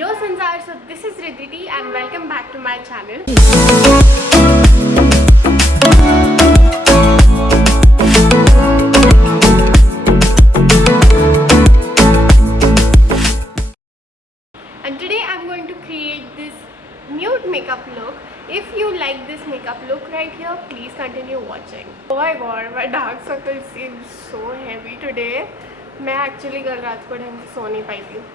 Yo Sansar, so this is Ridhiti and welcome back to my channel. And today I'm going to create this nude makeup look. If you like this makeup look right here, please continue watching. Oh my god, my dark circles seem so heavy today. मैं actually कल रात को ढंग से सो नहीं पाई थी.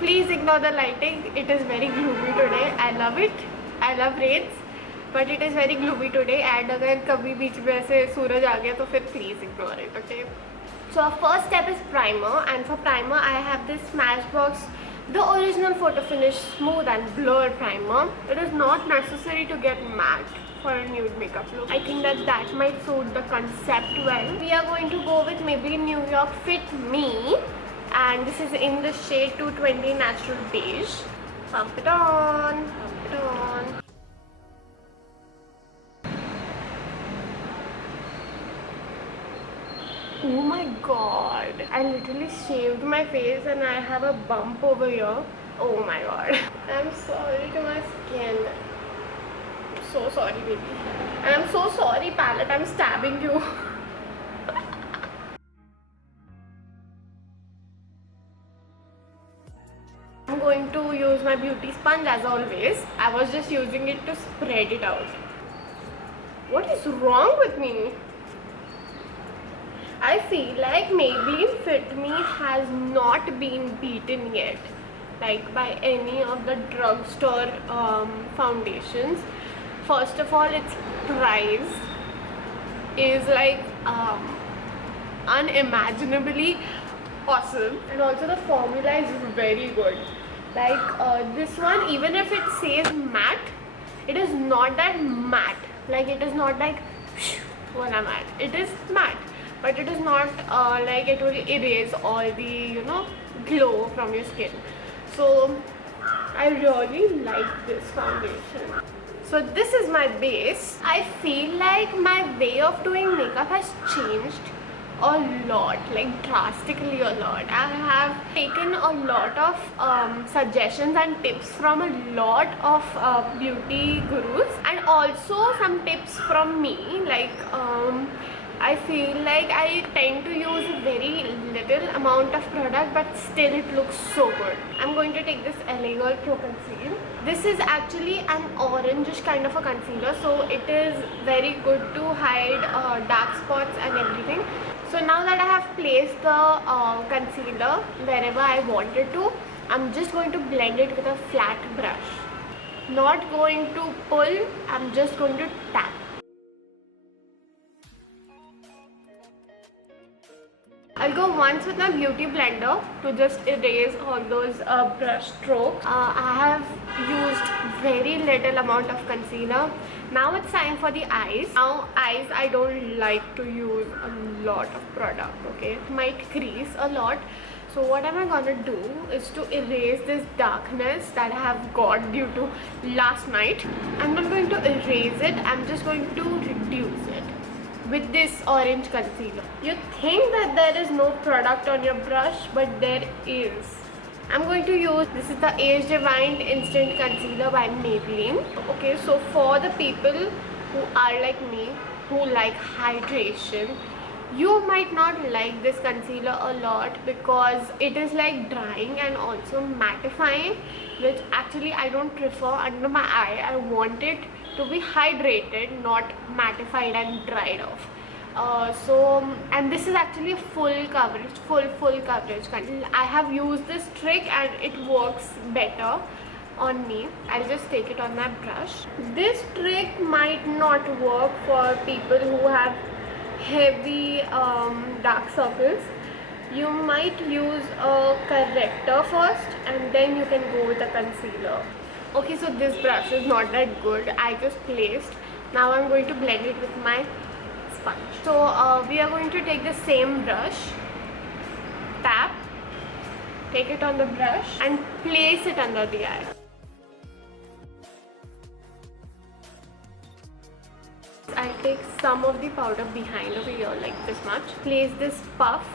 Please ignore the lighting. It is very gloomy today. I love it. I love rains, but it is very gloomy today. And अगर कभी बीच में ऐसे सूरज आ गया तो फिर please ignore it. Okay. So our first step is primer, and for primer I have this Smashbox, the original Photo Finish Smooth and Blur Primer. It is not necessary to get matte for a nude makeup look. I think that might suit the concept well. We are going to go with Maybelline New York Fit Me. And this is in the shade 220 Natural Beige. Pump it on, pump it on. Oh my god, I literally shaved my face and I have a bump over here. Oh my god. I'm sorry to my skin. I'm so sorry, baby. And I'm so sorry, palette, I'm stabbing you. I'm going to use my beauty sponge as always. I was just using it to spread it out. What is wrong with me? I feel like Maybelline Fit Me has not been beaten yet, like by any of the drugstore foundations. First of all, its price is like unimaginably awesome, and also the formula is very good. Like this one, even if it says matte, it is not that matte. Like it is not like voila matte. It is matte, but it is not like it will erase all the glow from your skin. So I really like this foundation. So this is my base. I feel like my way of doing makeup has changed a lot, like drastically a lot. I have taken a lot of suggestions and tips from a lot of beauty gurus, and also some tips from me. Like I feel like I tend to use a very little amount of product, but still it looks so good. I'm going to take this LA Girl Pro Conceal. This is actually an orangish kind of a concealer, so it is very good to hide dark spots and everything. So now that I have placed the concealer wherever I wanted to, I'm just going to blend it with a flat brush. Not going to pull, I'm just going to tap. I'll go once with my beauty blender to just erase all those brush strokes. I have used very little amount of concealer. Now it's time for the eyes. Now eyes, I don't like to use a lot of product, okay? It might crease a lot. So what am I gonna do is to erase this darkness that I have got due to last night. I'm not going to erase it, I'm just going to reduce it with this orange concealer. You think that there is no product on your brush, but there is. I'm going to use, this is the Age Divine Instant Concealer by Maybelline. Okay, so for the people who are like me, who like hydration, you might not like this concealer a lot because it is like drying and also mattifying, which actually I don't prefer under my eye. I want it to be hydrated, not mattified and dried off. And this is actually a full coverage, full coverage. I have used this trick and it works better on me. I'll just take it on my brush. This trick might not work for people who have heavy dark circles. You might use a corrector first and then you can go with a concealer. Okay, so this brush is not that good. I just placed. Now I'm going to blend it with my sponge. So we are going to take the same brush, tap, take it on the brush and place it under the eye. I'll take some of the powder behind over here, like this much. Place this puff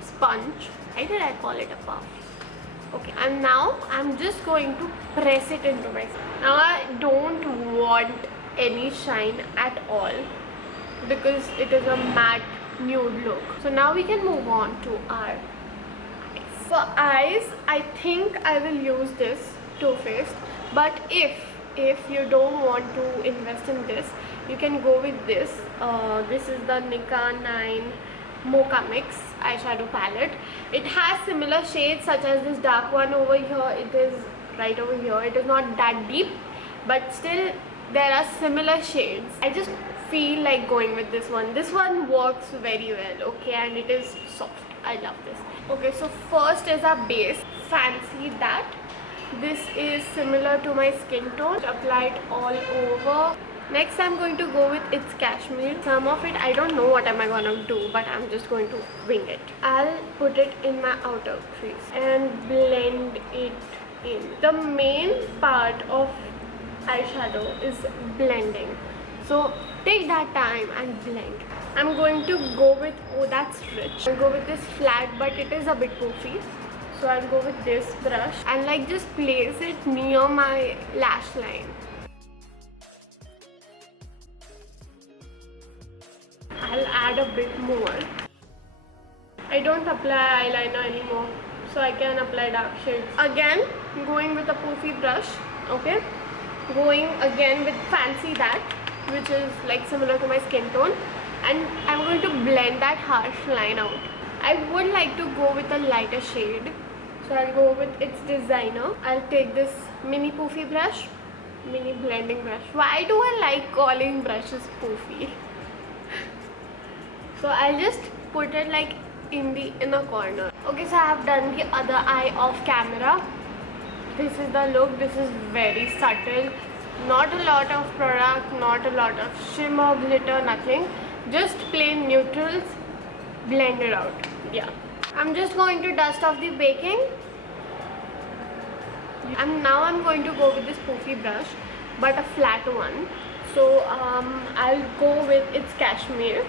sponge. Why did I call it a puff? And now I'm just going to press it into my skin. Now I don't want any shine at all because it is a matte nude look. So now we can move on to our eyes. For eyes, I think I will use this Too Faced, but if you don't want to invest in this, you can go with this. This is the Nicka 9 Mocha Mix eyeshadow palette. It has similar shades such as this dark one over here. It is right over here. It is not that deep, but still there are similar shades. I just feel like going with this one. This one works very well, okay, and it is soft. I love this. Okay, so first is our base. Fancy that. This is similar to my skin tone. Apply it all over. Next I'm going to go with It's Cashmere. Some of it I don't know what am I gonna do, but I'm just going to wing it. I'll put it in my outer crease and blend it in. The main part of eyeshadow is blending, so take that time and blend. I'm going to go with, oh that's rich. I'll go with this flat, but it is a bit poofy. So I'll go with this brush and like just place it near my lash line. I'll add a bit more. I don't apply eyeliner anymore, so I can apply dark shades. Again, going with a poofy brush, okay? Going again with Fancy That, which is like similar to my skin tone. And I'm going to blend that harsh line out. I would like to go with a lighter shade, so I'll go with It's Designer. I'll take this mini poofy brush, mini blending brush. Why do I like calling brushes poofy? So I'll just put it like in the inner corner. Okay, so I have done the other eye off camera. This is the look. This is very subtle. Not a lot of product, not a lot of shimmer, glitter, nothing. Just plain neutrals blended out. Yeah. I'm just going to dust off the baking. And now I'm going to go with this poofy brush, but a flat one. So I'll go with It's Cashmere.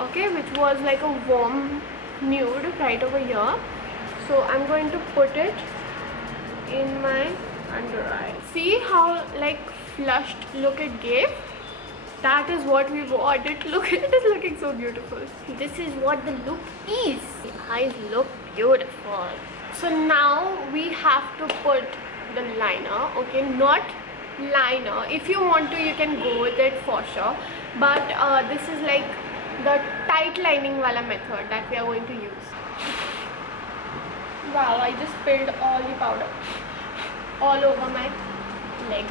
Okay, which was like a warm nude right over here. So I'm going to put it in my under eye. See how like flushed look it gave? That is what we wanted. Look, it is looking so beautiful. This is what the look is. The eyes look beautiful. So now we have to put the liner, okay, not liner. If you want to, you can go with it for sure, but this is like the tight lining wala method that we are going to use. Wow, I just spilled all the powder all over my leg.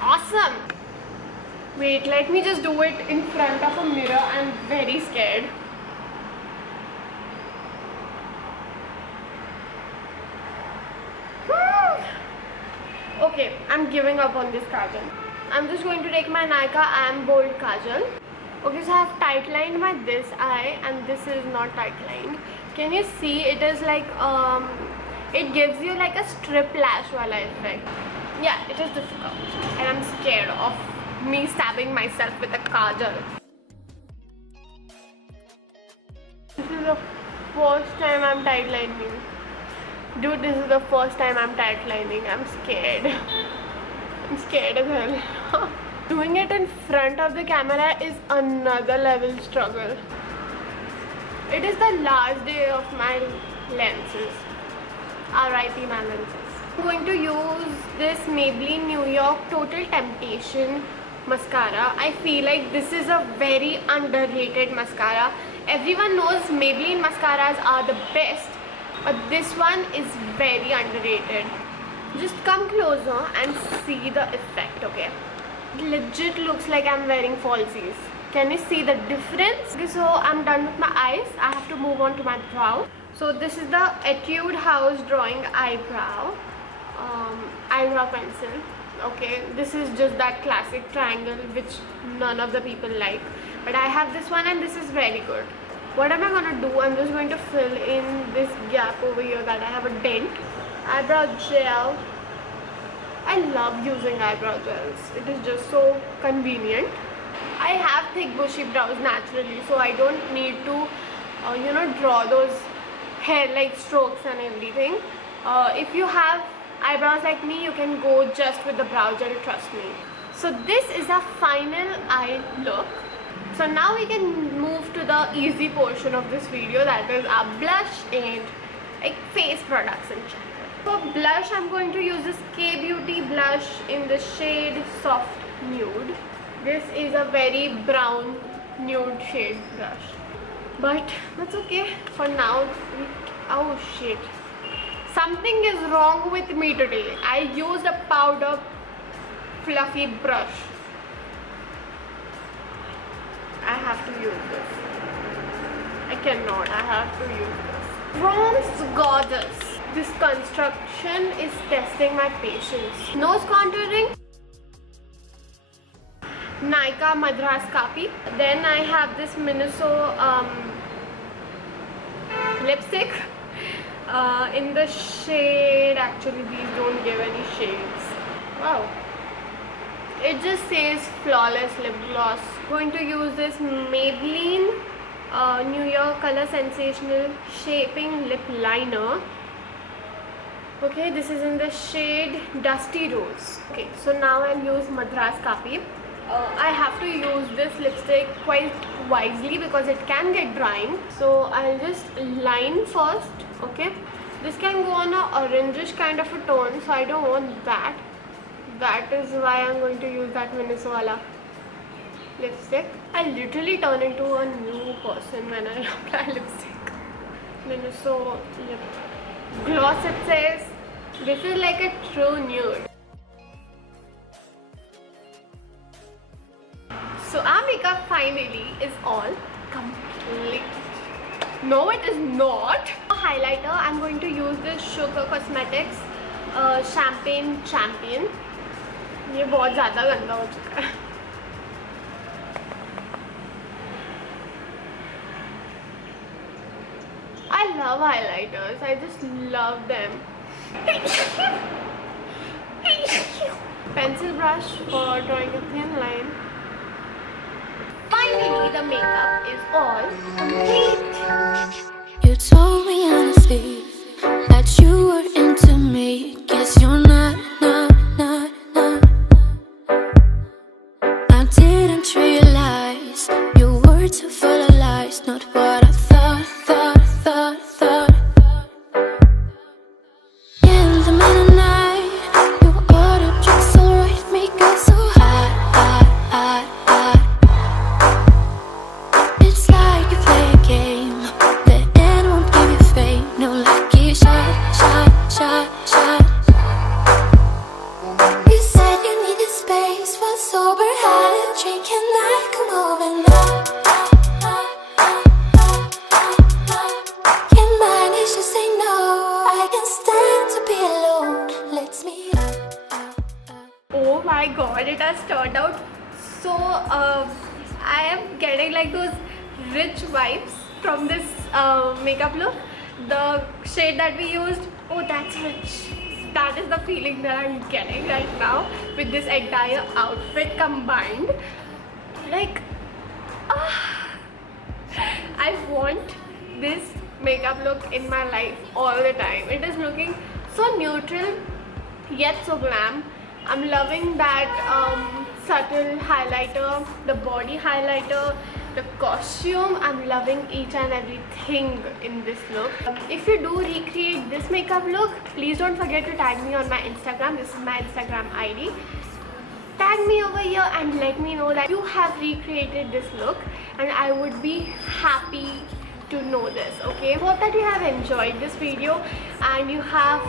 Awesome. Wait, let me just do it in front of a mirror. I'm very scared. Okay, I'm giving up on this kajal. I'm just going to take my Nykaa Am Bold Kajal. Okay, so I have tight lined my this eye and this is not tight lined. Can you see? It is like it gives you like a strip lash wala effect. Yeah, it is difficult and I'm scared of me stabbing myself with a kajal. This is the first time I'm tight lining. Dude, this is the first time I'm tight lining. I'm scared. I'm scared as hell. Doing it in front of the camera is another level struggle. It is the last day of my lenses. RIP my lenses. I'm going to use this Maybelline New York Total Temptation mascara. I feel like this is a very underrated mascara. Everyone knows Maybelline mascaras are the best, but this one is very underrated. Just come closer and see the effect, okay? It legit looks like I'm wearing falsies. Can you see the difference? Okay, so I'm done with my eyes. I have to move on to my brow. So this is the Etude House Drawing Eyebrow eyebrow pencil. Okay, this is just that classic triangle which none of the people like, but I have this one and this is very good. What am I gonna do? I'm just going to fill in this gap over here that I have a dent. Eyebrow gel. I love using eyebrow gels. It is just so convenient. I have thick bushy brows naturally, so I don't need to draw those hair like strokes and everything. If you have eyebrows like me, you can go just with the brow gel, trust me. So this is a final eye look. So now we can move to the easy portion of this video, that is our blush and like face products in general. For blush, I'm going to use this K-Beauty blush in the shade Soft Nude. This is a very brown nude shade blush, but that's okay for now. Oh shit, something is wrong with me today. I used a powder fluffy brush. I have to use this. I cannot. I have to use this. Bronze Goddess. This construction is testing my patience. Nose contouring. Nykaa Madras Kapi. Then I have this Miniso lipstick in the shade. Actually, these don't give any shades. Wow. It just says Flawless Lip Gloss. I'm going to use this Maybelline New York Color Sensational Shaping Lip Liner. Okay, this is in the shade Dusty Rose. Okay, so now I'll use Madras Kapi. I have to use this lipstick quite wisely because it can get drying. So I'll just line first. Okay, this can go on a orangish kind of a tone, so I don't want that. That is why I'm going to use that Miniso wala lipstick. I literally turn into a new person when I apply lipstick. Miniso lip gloss, it says. This is like a true nude. So our makeup finally is all complete. No, it is not. For highlighter, I'm going to use this Sugar Cosmetics Champagne Champion. ये बहुत ज़्यादा गंदा हो चुका है. I love highlighters. I just love them. Pencil brush for drawing a thin line. Finally, the makeup is all complete. You told me honestly that you were into me. Guess you're not. I didn't realize your words are full of lies. Not what I thought. In the middle of the night, you ordered drinks, alright, make us so hot. It's like you play a game, the end won't give you fame. No lucky shot. You said you needed space, was sober, had a drink, and I come over now. Can't manage to say no, I can stand to be alone. Let's meet up. Oh my god, it has turned out so I am getting like those rich vibes from this makeup look. The shade that we used, oh, that's rich. That is the feeling that I'm getting right now with this entire outfit combined. Like, I want this makeup look in my life all the time. It is looking so neutral yet so glam. I'm loving that subtle highlighter, the body highlighter, the costume. I'm loving each and everything in this look. If you do recreate this makeup look, please don't forget to tag me on my Instagram. This is my Instagram ID. Tag me over here and let me know that you have recreated this look, and I would be happy to know this. Okay, hope that you have enjoyed this video and you have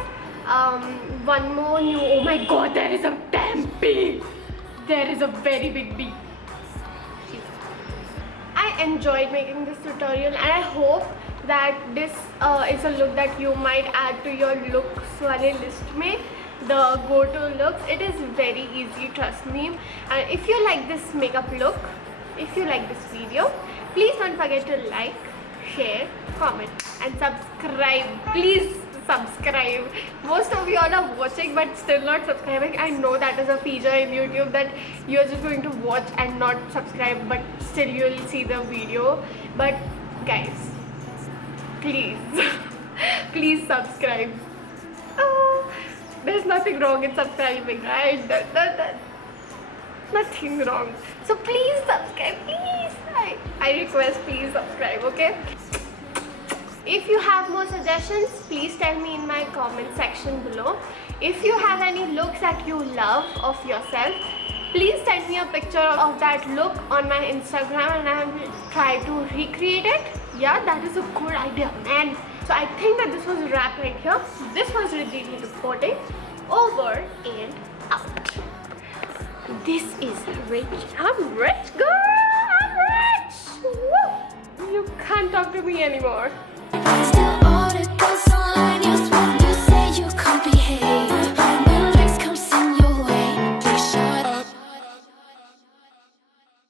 one more new. Oh my god, there is a damn bee. There is a very big bee. I enjoyed making this tutorial, and I hope that this is a look that you might add to your looks wale list mein, the go-to looks. It is very easy, trust me. And if you like this makeup look, if you like this video, please don't forget to like, share, comment and subscribe. Please subscribe. Most of you all are watching but still not subscribing. I know that is a feature in YouTube that you're just going to watch and not subscribe, but still you'll see the video. But guys, please please subscribe. There's nothing wrong in subscribing, right? Nothing wrong. So please subscribe, please. I request, please subscribe, okay? If you have more suggestions, please tell me in my comment section below. If you have any looks that you love of yourself, please send me a picture of that look on my Instagram and I will try to recreate it. Yeah, that is a good idea, man. So I think that this was a wrap right here. This was Riddhi reporting. Over and out. This is rich. I'm rich, girl. I'm rich. Woo! You can't talk to me anymore.